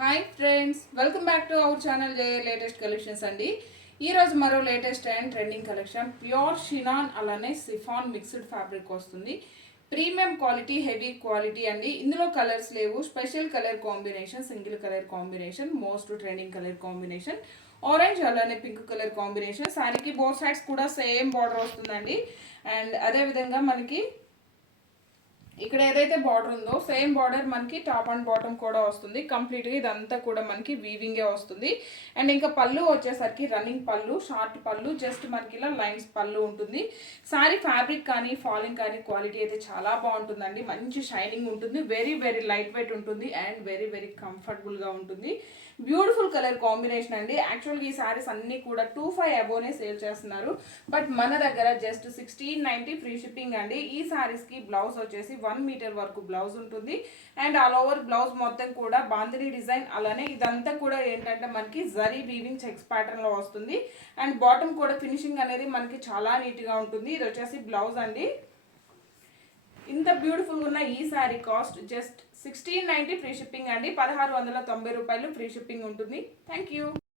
Hi friends, welcome back to our channel J latest collections అండి. ఈరోజు మరో latest and trending collection pure షినాన్ అలానే chiffon mixed fabric వస్తుంది. Premium quality, heavy quality అండి. ఇందులో colours లేవు. Special colour combination, single colour combination, most trending colour combination, orange అలానే pink colour combination. శారీకి బోత్ సైడ్స్ కూడా సేమ్ బార్డర్ వస్తుందండి. And అదేవిధంగా మనకి ఇక్కడ ఏదైతే బార్డర్ ఉందో సేమ్ బార్డర్ మనకి టాప్ అండ్ బాటమ్ కూడా వస్తుంది. కంప్లీట్గా ఇదంతా కూడా మనకి వీవింగే వస్తుంది. అండ్ ఇంకా పళ్ళు వచ్చేసరికి రన్నింగ్ పళ్ళు, షార్ట్ పళ్ళు, జస్ట్ మనకి ఇలా లైన్స్ పళ్ళు ఉంటుంది. సారీ ఫ్యాబ్రిక్ కానీ ఫాలింగ్ కానీ క్వాలిటీ అయితే చాలా బాగుంటుందండి. మంచి షైనింగ్ ఉంటుంది, వెరీ వెరీ లైట్ వెయిట్ ఉంటుంది అండ్ వెరీ వెరీ కంఫర్టబుల్గా ఉంటుంది. బ్యూటిఫుల్ కలర్ కాంబినేషన్ అండి. యాక్చువల్గా ఈ సారీస్ అన్నీ కూడా 25 అబోనే సేల్ చేస్తున్నారు. బట్ మన దగ్గర జస్ట్ 1690 ఫ్రీ షిప్పింగ్ అండి. ఈ సారీస్కి బ్లౌజ్ వచ్చేసి 1 మీటర్ వరకు బ్లౌజ్ ఉంటుంది. అండ్ ఆల్ ఓవర్ బ్లౌజ్ మొత్తం కూడా బాందిని డిజైన్, అలానే ఇదంతా కూడా ఏంటంటే మనకి జరీ వీవింగ్ చెక్స్ ప్యాటర్న్లో వస్తుంది. అండ్ బాటమ్ కూడా ఫినిషింగ్ అనేది మనకి చాలా నీట్గా ఉంటుంది. ఇది వచ్చేసి బ్లౌజ్ అండి. ఇంత బ్యూటిఫుల్ ఉన్న ఈ sari cost just 1690 free shipping అండి. 1690 రూపాయలు ఫ్రీ షిప్పింగ్ ఉంటుంది. Thank you.